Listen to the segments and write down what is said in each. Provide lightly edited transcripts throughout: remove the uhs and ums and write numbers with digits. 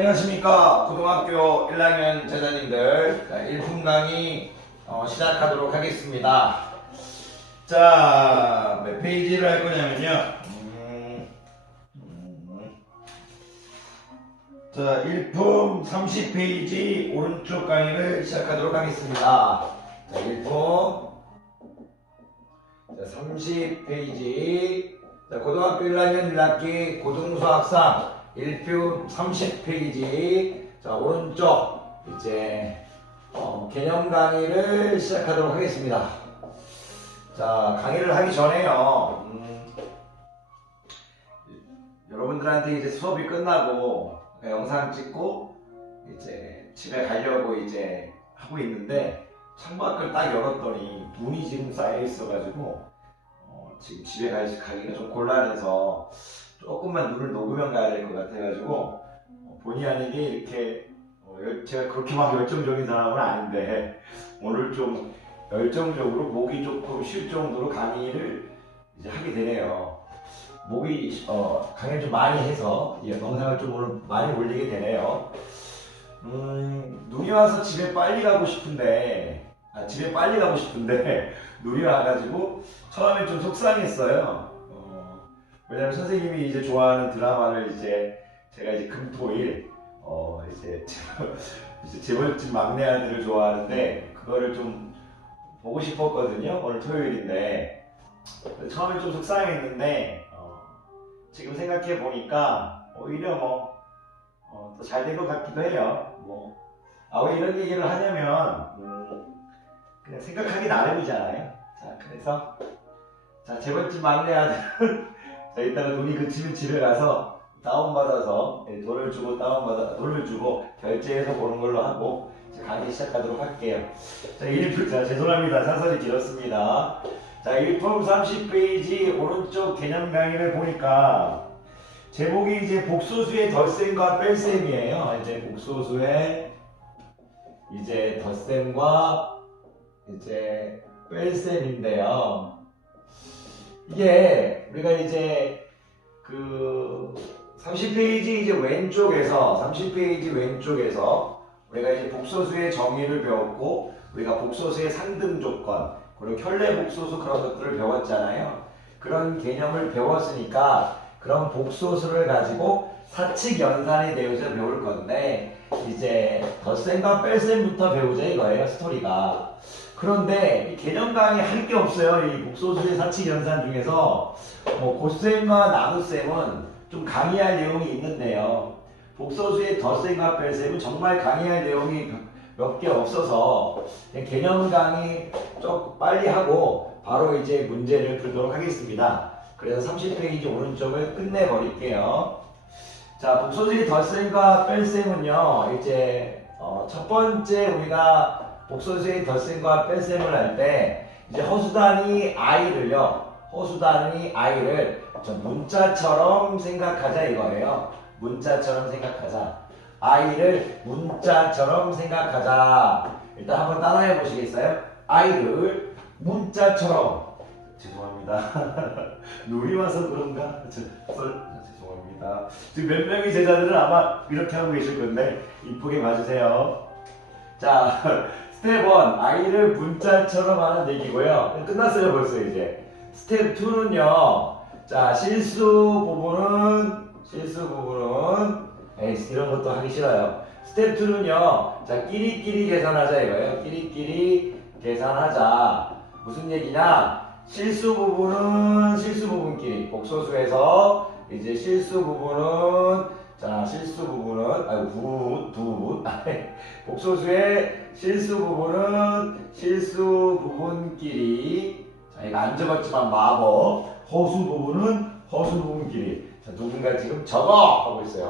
안녕하십니까. 고등학교 1학년 제자님들, 일품 강의 시작하도록 하겠습니다. 자, 몇 페이지를 할 거냐면요. 자, 일품 30페이지 오른쪽 강의를 시작하도록 하겠습니다. 자, 일품 30페이지, 고등학교 1학년 1학기 고등수학상 1표 30페이지, 자, 오른쪽 이제 개념 강의를 시작하도록 하겠습니다. 자, 강의를 하기 전에요. 여러분들한테 이제 수업이 끝나고 영상 찍고 이제 집에 가려고 이제 하고 있는데 창밖을 딱 열었더니 눈이 지금 쌓여 있어가지고 지금 집에 가기가 좀 곤란해서 조금만 눈을 녹으면 가야 될 것 같아가지고 본의 아니게 이렇게 제가 그렇게 막 열정적인 사람은 아닌데 오늘 좀 열정적으로 목이 조금 쉴 정도로 강의를 이제 하게 되네요. 목이 강의를 좀 많이 해서 영상을 좀 오늘 많이 올리게 되네요. 눈이 와서 집에 빨리 가고 싶은데 눈이 와가지고 처음에 좀 속상했어요. 왜냐면 선생님이 이제 좋아하는 드라마를 이제 제가 이제 금토일 이제 재벌집 막내 아들을 좋아하는데 그거를 좀 보고 싶었거든요. 오늘 토요일인데 처음에 좀 속상했는데 지금 생각해 보니까 오히려 더 잘 된 것 같기도 해요. 왜 이런 얘기를 하냐면 그냥 생각하기 나름이잖아요. 자, 그래서 재벌집 막내 아들은 자, 이따가 눈이 그치면 집에 가서 다운받아서 돈을 주고 결제해서 보는 걸로 하고 강의 시작하도록 할게요. 자, 죄송합니다. 사설이 길었습니다. 자, 일품 30페이지 오른쪽 개념 강의를 보니까 제목이 이제 복소수의 덧셈과 뺄셈이에요. 이제 복소수의 이제 덧셈과 이제 뺄셈인데요. 이게 우리가 이제 그 30페이지 이제 왼쪽에서 우리가 이제 복소수의 정의를 배웠고 우리가 복소수의 상등 조건 그리고 켤레 복소수 그런 것들을 배웠잖아요. 그런 개념을 배웠으니까 그런 복소수를 가지고 사칙 연산에 대해서 배울 건데 이제 덧셈과 뺄셈부터 배우자 이거예요. 스토리가. 그런데 이 개념 강의 할 게 없어요. 이 복소수의 사칙 연산 중에서 곱셈과 나눗셈은 좀 강의할 내용이 있는데요. 복소수의 덧셈과 뺄셈은 정말 강의할 내용이 몇 개 없어서 개념 강의 좀 빨리 하고 바로 이제 문제를 풀도록 하겠습니다. 그래서 30페이지 오른쪽을 끝내버릴게요. 자, 복소수의 덧셈과 뺄셈은요, 이제 첫 번째 우리가 복소수의 덧셈과 뺄셈을 할 때 이제 허수단위 i를 문자처럼 생각하자 이거예요. 문자처럼 생각하자. i를 문자처럼 생각하자. 일단 한번 따라해 보시겠어요? i를 문자처럼. 죄송합니다. 눈이 와서 그런가? 죄송합니다. 지금 몇 명의 제자들은 아마 이렇게 하고 계실 건데 이쁘게 봐주세요. 자, 스텝 1, i를 문자처럼 하는 얘기고요. 끝났어요, 벌써 이제. 스텝 2는요, 자, 실수 부분은, 이런 것도 하기 싫어요. 스텝 2는요, 자, 끼리끼리 계산하자 이거예요. 끼리끼리 계산하자. 무슨 얘기냐? 실수 부분끼리. 복소수에서, 이제 실수 부분은, 복소수의 실수 부분끼리. 자, 이거 안 적었지만 마법. 허수 부분끼리. 자, 누군가 지금 적어! 하고 있어요.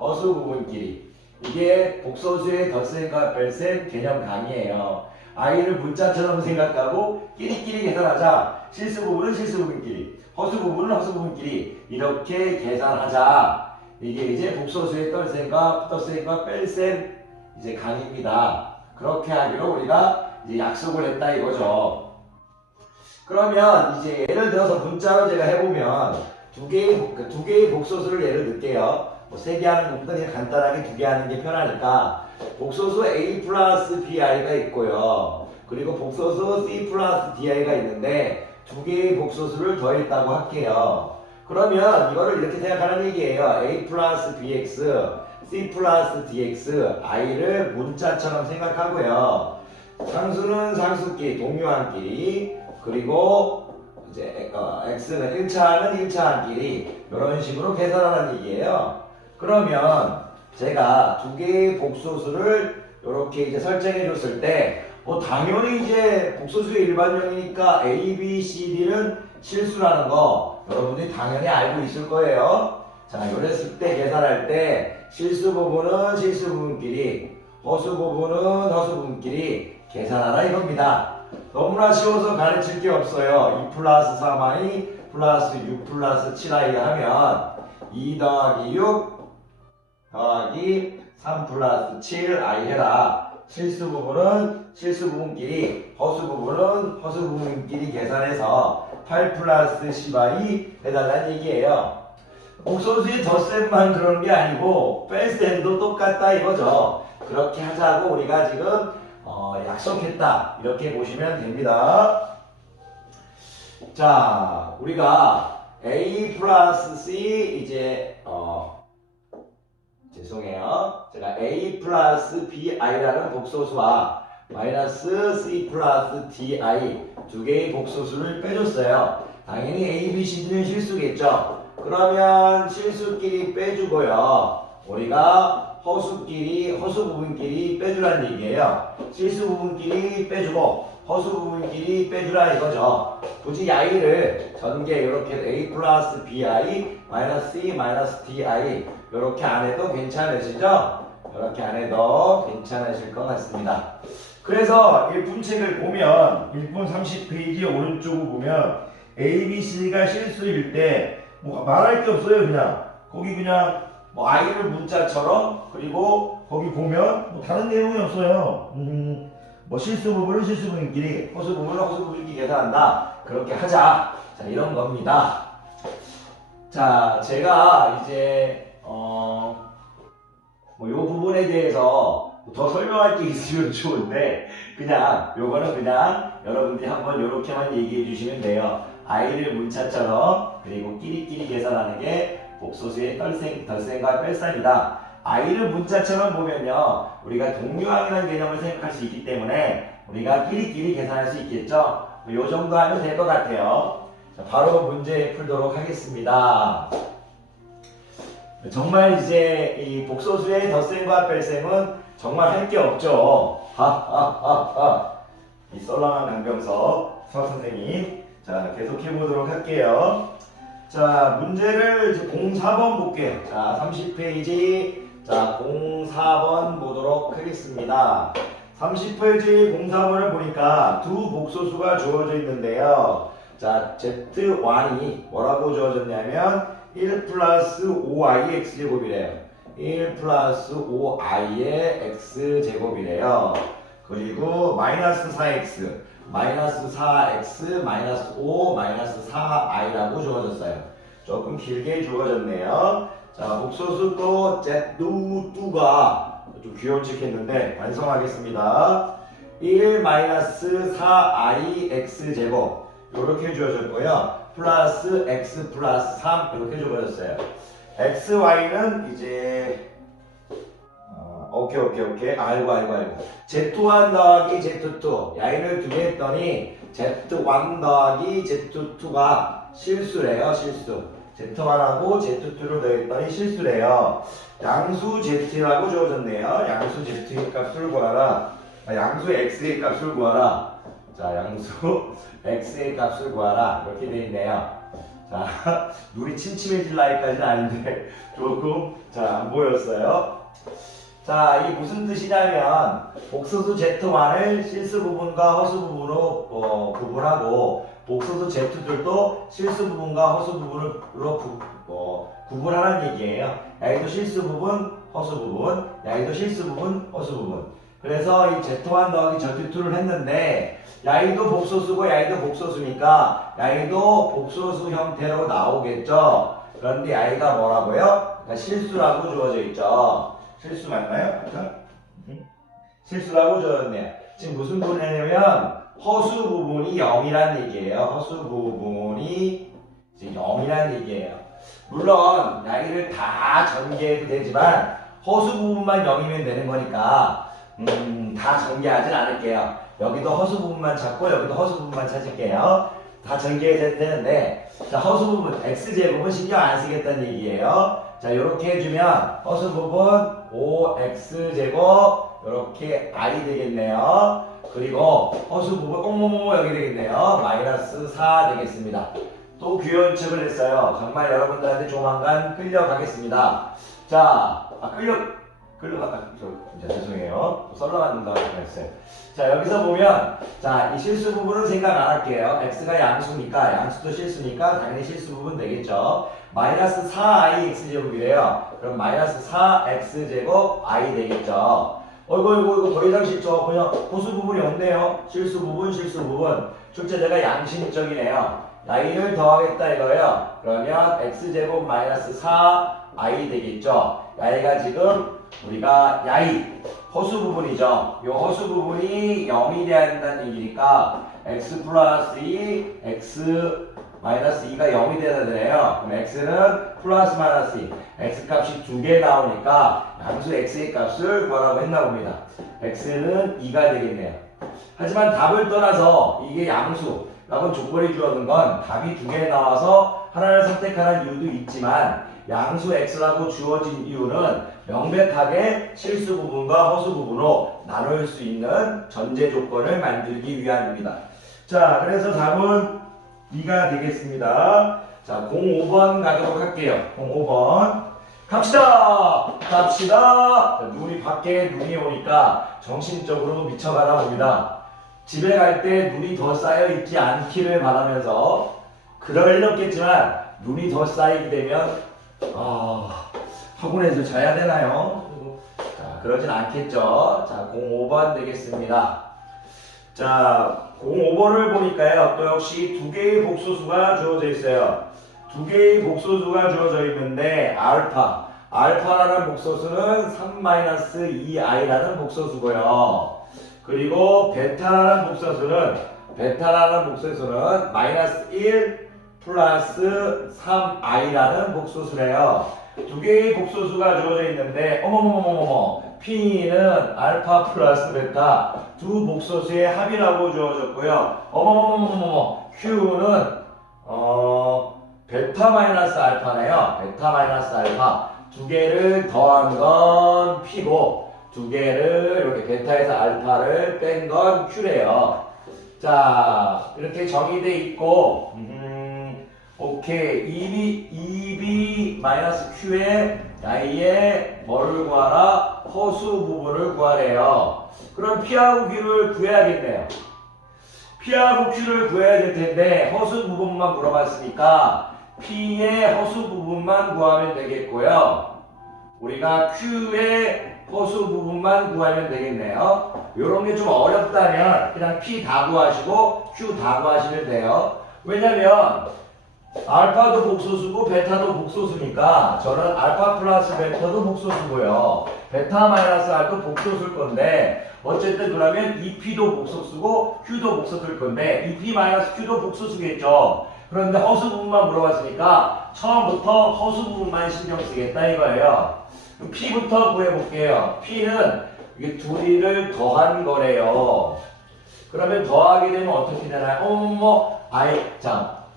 허수 부분끼리. 이게 복소수의 덧셈과 뺄셈 개념 강의예요. i를 문자처럼 생각하고 끼리끼리 계산하자. 실수 부분끼리. 허수 부분끼리. 이렇게 계산하자. 이게 이제 복소수의 덧셈과 뺄셈 이제 강의입니다. 그렇게 하기로 우리가 이제 약속을 했다 이거죠. 그러면 이제 예를 들어서 문자로 제가 해보면 두 개의 복소수를 예를 들게요. 뭐 3개 하는 것보다 그냥 간단하게 2개 하는 게 편하니까 복소수 A 플러스 BI가 있고요. 그리고 복소수 C 플러스 DI가 있는데 2개의 복소수를 더했다고 할게요. 그러면 이거를 이렇게 생각하는 얘기예요. A 플러스 BX, C 플러스 DX, I를 문자처럼 생각하고요. 상수는 상수끼리, 동요한끼리, 그리고 이제 X는 1차는 1차한끼리 이런 식으로 계산하는 얘기예요. 그러면 제가 2개의 복소수를 이렇게 이제 설정해 줬을 때 당연히 이제 복소수의 일반형이니까 A, B, C, D는 실수라는 거 여러분들이 당연히 알고 있을 거예요. 자, 이랬을 때 계산할 때 실수 부분은 실수 부분끼리, 허수 부분은 허수 부분끼리 계산하라 이겁니다. 너무나 쉬워서 가르칠 게 없어요. 2 플러스 3i 플러스 6 플러스 7i 하면 2 더하기 6 더하기 3 플러스 7i 해라. 실수 부분은 실수 부분끼리, 허수 부분은 허수 부분끼리 계산해서 8 플러스 10i 해달라는 얘기예요. 복소수의 덧셈만 그런 게 아니고 뺄셈도 똑같다 이거죠. 그렇게 하자고 우리가 지금 약속했다 이렇게 보시면 됩니다. 자, 우리가 A 플러스 C 이제 죄송해요. 제가 A 플러스 BI라는 복소수와 마이너스 C 플러스 DI 2개의 복소수를 빼줬어요. 당연히 A, B, C, D는 실수겠죠. 그러면 실수끼리 빼주고요. 우리가 허수끼리, 허수 부분끼리 빼주라는 얘기예요. 실수 부분끼리 빼주고 허수 부분끼리 빼주라 이거죠. 굳이 i를 전개 이렇게 A 플러스 BI 마이너스 C 마이너스 DI 이렇게 안 해도 괜찮으시죠? 이렇게 안 해도 괜찮으실 것 같습니다. 그래서 1분책을 보면 1분 30페이지 오른쪽을 보면 A, B, C가 실수일 때 뭐 말할 게 없어요. 그냥 거기 그냥 뭐 I를 문자처럼 그리고 거기 보면 뭐 다른 내용이 없어요. 뭐 실수 부분은 실수 부분끼리, 허수 부분은 허수 부분끼리 계산한다. 그렇게 하자. 자, 이런 겁니다. 자, 제가 이제 뭐 요 부분에 대해서 더 설명할 게 있으면 좋은데 그냥 요거는 그냥 여러분들이 한번 요렇게만 얘기해 주시면 돼요. I를 문자처럼 그리고 끼리끼리 계산하는 게 복소수의 덜셈과 뺄셈이다. I를 문자처럼 보면요 우리가 동요항이라는 개념을 생각할 수 있기 때문에 우리가 끼리끼리 계산할 수 있겠죠. 요 정도 하면 될 것 같아요. 자, 바로 문제 풀도록 하겠습니다. 정말 이제 이 복소수의 덧셈과 뺄셈은 정말 할 게 없죠. 하하하하. 이 썰렁한 강병석 선생님. 자, 계속 해보도록 할게요. 자, 문제를 이제 04번 볼게요. 자, 30페이지. 자, 04번 보도록 하겠습니다. 30페이지 04번을 보니까 두 복소수가 주어져 있는데요. 자, Z1이 뭐라고 주어졌냐면 1 플러스 5i x제곱이래요. 1 플러스 5i의 x제곱이래요. 그리고 마이너스 4x, 마이너스 4x, 마이너스 5, 마이너스 4i라고 주어졌어요. 조금 길게 주어졌네요. 자, 복소수 또 Z2가 좀 귀여운 책 했는데 완성하겠습니다. 1 마이너스 4i x제곱 이렇게 주어졌고요. 플러스 x 플러스 3 이렇게 주어졌어요. xy는 이제 오케이. 알고. Z1 더하기 Z2 야이를 두 개 했더니 Z1 더하기 Z2가 실수래요. 실수. Z1하고 Z2를 더했더니 실수래요. 양수 Z라고 주어졌네요. 양수 Z의 값을 구하라. 양수 X의 값을 구하라. 자, 양수 X의 값을 구하라. 이렇게 되어 있네요. 자, 눈이 침침해질 나이까지는 아닌데 조금 잘 안 보였어요. 자, 이게 무슨 뜻이냐면 복소수 Z1을 실수 부분과 허수 부분으로 구분하고 복소수 Z2들도 실수 부분과 허수 부분으로 구분하라는 얘기예요. 야이도 실수 부분, 허수 부분, 야이도 실수 부분, 허수 부분. 그래서 이 Z1 더하기 Z2를 했는데 야이도 복소수고 야이도 복소수니까 야이도 복소수 형태로 나오겠죠. 그런데 i가 뭐라고요? 그러니까 실수라고 주어져 있죠. 실수 맞나요? 실수라고 주어졌네요. 지금 무슨 부분이냐면 허수 부분이 0이란 얘기예요. 허수 부분이 지금 0이란 얘기예요. 물론 i를 다 전개해도 되지만 허수 부분만 0이면 되는 거니까 다 전개하진 않을게요. 여기도 허수 부분만 찾고 여기도 허수 부분만 찾을게요. 다 전개해야 되는데 자 허수 부분 x제곱은 신경 안 쓰겠다는 얘기예요. 자 이렇게 해주면 허수 부분 5x제곱 이렇게 i 되겠네요. 그리고 허수 부분 어머머머 여기 되겠네요. 마이너스 4 되겠습니다. 또 귀여운 척을 했어요. 정말 여러분들한테 조만간 끌려가겠습니다. 자, 죄송해요. 썰러간다고 했어요. 자, 여기서 보면, 자, 이 실수 부분은 생각 안 할게요. x가 양수니까, 양수도 실수니까 당연히 실수 부분 되겠죠. 마이너스 4i x제곱이래요. 그럼 마이너스 4x제곱 i 되겠죠. 이거 더 이상 싫죠. 그냥 호수 부분이 없네요. 실수 부분. 출제자가 양심적이네요. i를 더하겠다 이거예요. 그러면 x제곱 마이너스 4i 되겠죠. i가 지금 우리가 허수 부분이죠. 이 허수 부분이 0이 돼야 된다는 얘기니까 x 플러스 2, x 마이너스 2가 0이 돼야 되네요. 그럼 x는 플러스 마이너스 2, x 값이 2개 나오니까 양수 x의 값을 뭐라고 했나 봅니다. x는 2가 되겠네요. 하지만 답을 떠나서 이게 양수라고 조건이 주어진 건 답이 2개 나와서 하나를 선택하는 이유도 있지만 양수 x라고 주어진 이유는 명백하게 실수 부분과 허수 부분으로 나눌 수 있는 전제 조건을 만들기 위함입니다. 자, 그래서 답은 2가 되겠습니다. 자, 05번 가도록 할게요. 05번. 갑시다! 자, 밖에 눈이 오니까 정신적으로 미쳐가나 봅니다. 집에 갈 때 눈이 더 쌓여 있지 않기를 바라면서 그러려겠지만 눈이 더 쌓이게 되면 학원에서 자야 되나요? 자, 그러진 않겠죠. 자, 05번 되겠습니다. 자, 05번을 보니까요, 또 역시 두 개의 복소수가 주어져 있어요. 두 개의 복소수가 주어져 있는데, 알파라는 복소수는 3-2i라는 복소수고요. 그리고 베타라는 복소수는 마이너스 1 플러스 3i라는 복소수래요. 두 개의 복소수가 주어져 있는데 P는 알파 플러스 베타 두 복소수의 합이라고 주어졌고요. Q는 베타 마이너스 알파네요. 베타 마이너스 알파 두 개를 더한 건 P고 두 개를 이렇게 베타에서 알파를 뺀 건 Q래요. 자, 이렇게 정의돼 있고 오케이. 2b 마이너스 q에 i의 뭐를 구하라? 허수 부분을 구하래요. 그럼 p하고 q를 구해야겠네요. p하고 q를 구해야 될 텐데 허수 부분만 물어봤으니까 p의 허수 부분만 구하면 되겠고요. 우리가 q의 허수 부분만 구하면 되겠네요. 이런 게 좀 어렵다면 그냥 p 다 구하시고 q 다 구하시면 돼요. 왜냐면 알파도 복소수고 베타도 복소수니까 저는 알파 플러스 베타도 복소수고요. 베타 마이너스 알도 복소수일 건데 어쨌든 그러면 2p도 복소수고 q도 복소수일 건데 2p 마이너스 q도 복소수겠죠. 그런데 허수 부분만 물어봤으니까 처음부터 허수 부분만 신경 쓰겠다 이거예요. p부터 구해볼게요. p는 이게 둘이를 더한 거래요. 그러면 더하게 되면 어떻게 되나요?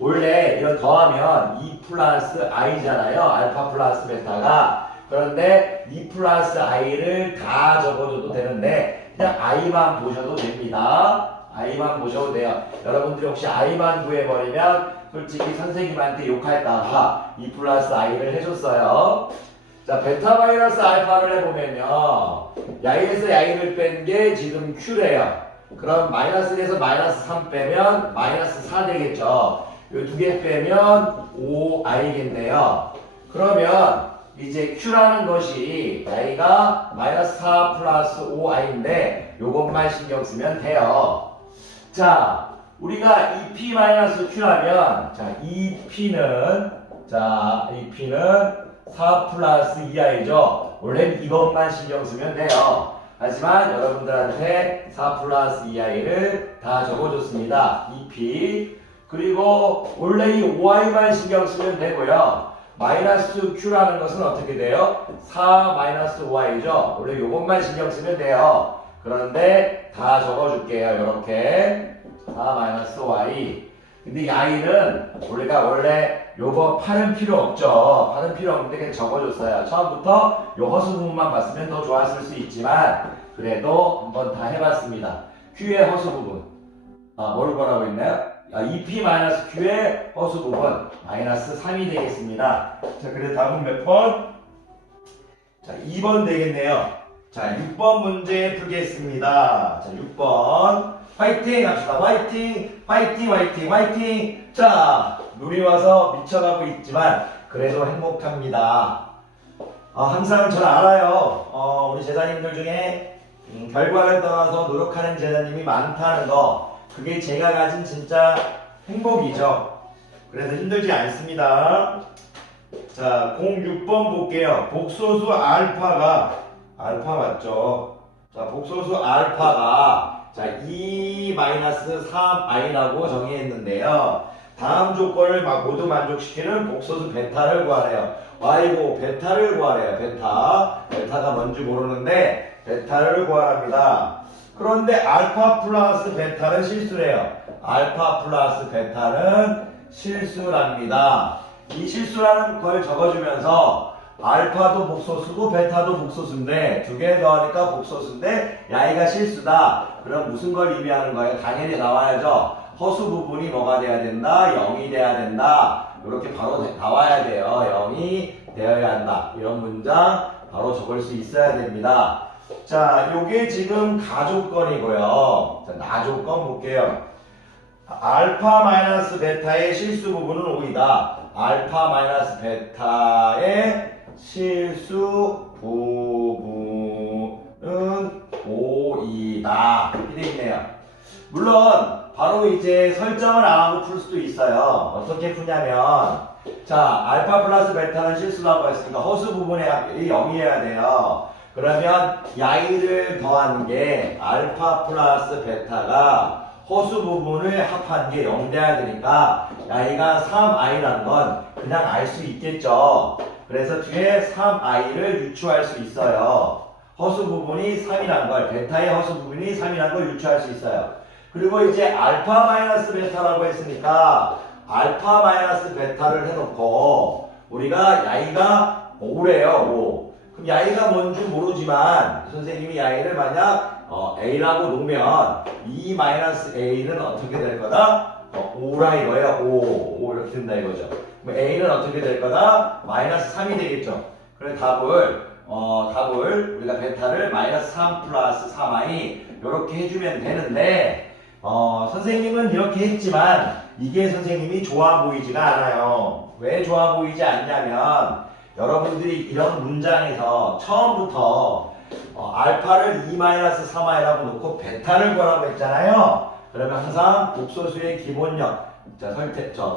원래 이런 더하면 2 플러스 i잖아요. 알파 플러스 베타가. 그런데 2 플러스 i를 다 적어줘도 되는데 그냥 i만 보셔도 됩니다. i만 보셔도 돼요. 여러분들이 혹시 i만 구해버리면 솔직히 선생님한테 욕할까봐 2 플러스 i를 해줬어요. 자, 베타 마이너스 알파를 해보면요. 야에서 야를 뺀 게 지금 q래요. 그럼 마이너스 1에서 마이너스 3 빼면 마이너스 4 되겠죠. 이 두 개 빼면 5i겠네요. 그러면 이제 q라는 것이 i가 마이너스 4 플러스 5i인데 요것만 신경 쓰면 돼요. 자, 우리가 2p 마이너스 q라면 자 2p는 자, 이 P는 4 플러스 2i죠. 원래 이것만 신경 쓰면 돼요. 하지만 여러분들한테 4 플러스 2i를 다 적어줬습니다. 2P. 그리고 원래 이 5i만 신경 쓰면 되고요. 마이너스 Q라는 것은 어떻게 돼요? 4 마이너스 5i죠. 원래 이것만 신경 쓰면 돼요. 그런데 다 적어줄게요. 이렇게 4 마이너스 5i. 근데 이 i는 우리가 원래 요거 팔은 필요 없죠. 팔은 필요 없는데 그냥 적어줬어요. 처음부터 요 허수 부분만 봤으면 더 좋았을 수 있지만 그래도 한번 다 해봤습니다. Q의 허수 부분 뭘 구하라고 했나요? 2P-Q의 허수 부분 마이너스 3이 되겠습니다. 자, 그래서 답은 몇 번? 자, 2번 되겠네요. 자, 6번 문제 풀겠습니다. 자, 6번 화이팅 합시다. 화이팅! 화이팅! 화이팅! 화이팅! 자, 눈이 와서 미쳐가고 있지만 그래도 행복합니다. 항상 저는 알아요. 우리 제자님들 중에 결과를 떠나서 노력하는 제자님이 많다는 거, 그게 제가 가진 진짜 행복이죠. 그래서 힘들지 않습니다. 자, 06번 볼게요. 복소수 알파 맞죠? 자, 복소수 알파가 자, 2-3i라고 정의했는데요. 다음 조건을 모두 만족시키는 복소수 베타를 구하래요. 아이고, 베타를 구하래요. 베타가 뭔지 모르는데 베타를 구하랍니다. 그런데 알파 플러스 베타는 실수래요. 알파 플러스 베타는 실수랍니다. 이 실수라는 걸 적어주면서 알파도 복소수고 베타도 복소수인데 두 개 더하니까 복소수인데 야이가 실수다. 그럼 무슨 걸 의미하는 거예요? 당연히 나와야죠. 허수 부분이 뭐가 돼야 된다? 0이 돼야 된다. 이렇게 바로 나와야 돼요. 0이 되어야 한다. 이런 문장 바로 적을 수 있어야 됩니다. 자, 요게 지금 가조건이고요. 자, 나조건 볼게요. 알파 마이너스 베타의 실수 부분은 5이다. 알파 마이너스 베타의 실수 부분은 5이다. 이렇게 되겠네요. 물론 바로 이제 설정을 안 하고 풀 수도 있어요. 어떻게 푸냐면 자, 알파 플러스 베타는 실수라고 했으니까 허수 부분의 합이 0이어야 돼요. 그러면 야이를 더하는 게 알파 플러스 베타가 허수 부분을 합한 게 0 돼야 되니까 야이가 3i라는 건 그냥 알 수 있겠죠. 그래서 뒤에 3i를 유추할 수 있어요. 허수 부분이 3이란 걸, 베타의 허수 부분이 3이란 걸 유추할 수 있어요. 그리고 이제 알파 마이너스 베타라고 했으니까 알파 마이너스 베타를 해놓고 우리가 야이가 5래요. 5. 그럼 야이가 뭔지 모르지만 선생님이 야이를 만약 a라고 놓으면 2-a는 어떻게 될 거다? 5라 이거예요. 5 이렇게 된다 이거죠. 그럼 a는 어떻게 될 거다? 마이너스 3이 되겠죠. 그래서 답을 우리가 베타를 마이너스 3 플러스 3i 이렇게 해주면 되는데 선생님은 이렇게 했지만 이게 선생님이 좋아 보이지가 않아요. 왜 좋아 보이지 않냐면 여러분들이 이런 문장에서 처음부터 알파를 2-3i라고 놓고 베타를 구하라고 했잖아요. 그러면 항상 복소수의 기본형,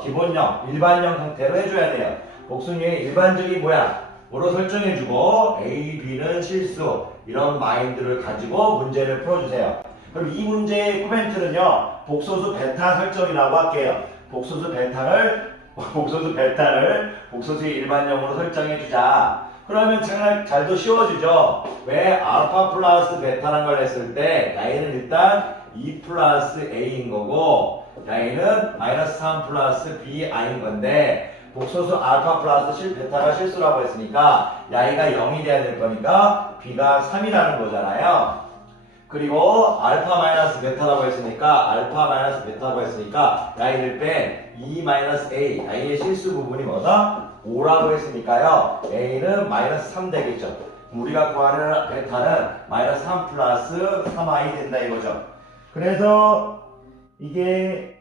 기본형, 일반형 형태로 해줘야 돼요. 복수의 일반적인 모양으로 설정해주고 A, B는 실수 이런 마인드를 가지고 문제를 풀어주세요. 그럼 이 문제의 코멘트는요. 복소수 베타 설정이라고 할게요. 복소수 베타를 복소수의 일반형으로 설정해주자. 그러면 잘도 쉬워지죠. 왜? 알파 플러스 베타라는 걸 했을 때 야이는 일단 2 플러스 a인 거고 야이는 마이너스 3 플러스 bi인 건데 복소수 알파 플러스 베타가 실수라고 했으니까 야이가 0이 돼야 될 거니까 b가 3이라는 거잖아요. 그리고 알파 마이너스 베타라고 했으니까 야이를 뺀 2-a 야이의 실수 부분이 뭐다? 5라고 했으니까요. a는 마이너스 3 되겠죠. 우리가 구하는 베타는 마이너스 3 플러스 3i 된다 이거죠. 그래서 이게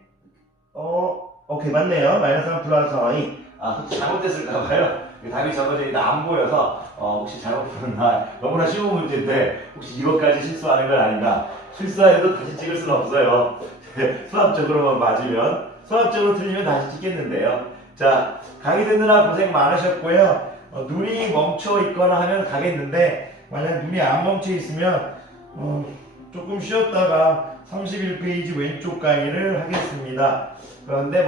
오케이 맞네요. 마이너스 3 플러스 3i. 혹시 잘못됐을까봐요. 답이 적어져 있는데 안 보여서 혹시 잘못 풀었나. 너무나 쉬운 문제인데 혹시 이것까지 실수하는 건 아닌가. 실수해도 다시 찍을 수는 없어요. 수학적으로만 맞으면 수학적으로 틀리면 다시 찍겠는데요. 자, 강의 듣느라 고생 많으셨고요. 눈이 멈춰 있거나 하면 가겠는데 만약 눈이 안 멈춰 있으면 조금 쉬었다가 31페이지 왼쪽 강의를 하겠습니다. 그런데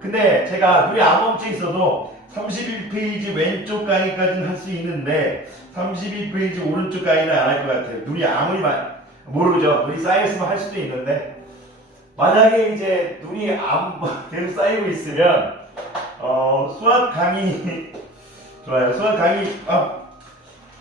근데 제가 눈이 안 멈춰 있어도 31페이지 왼쪽 강의까지는 할 수 있는데 32페이지 오른쪽 강의는 안 할 것 같아요. 눈이 아무리 모르죠. 눈이 쌓여있으면 할 수도 있는데 만약에 이제 눈이 계속 쌓이고 있으면 수학 강의 좋아요. 수학 강의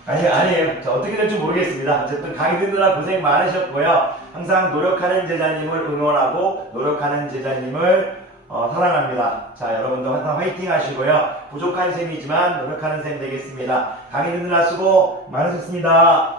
아니에요. 자, 어떻게 될지 모르겠습니다. 어쨌든 강의 듣느라 고생 많으셨고요. 항상 노력하는 제자님을 응원하고 노력하는 제자님을 사랑합니다. 자, 여러분도 항상 화이팅 하시고요. 부족한 셈이지만 노력하는 셈 되겠습니다. 강의 듣느라 수고 많으셨습니다.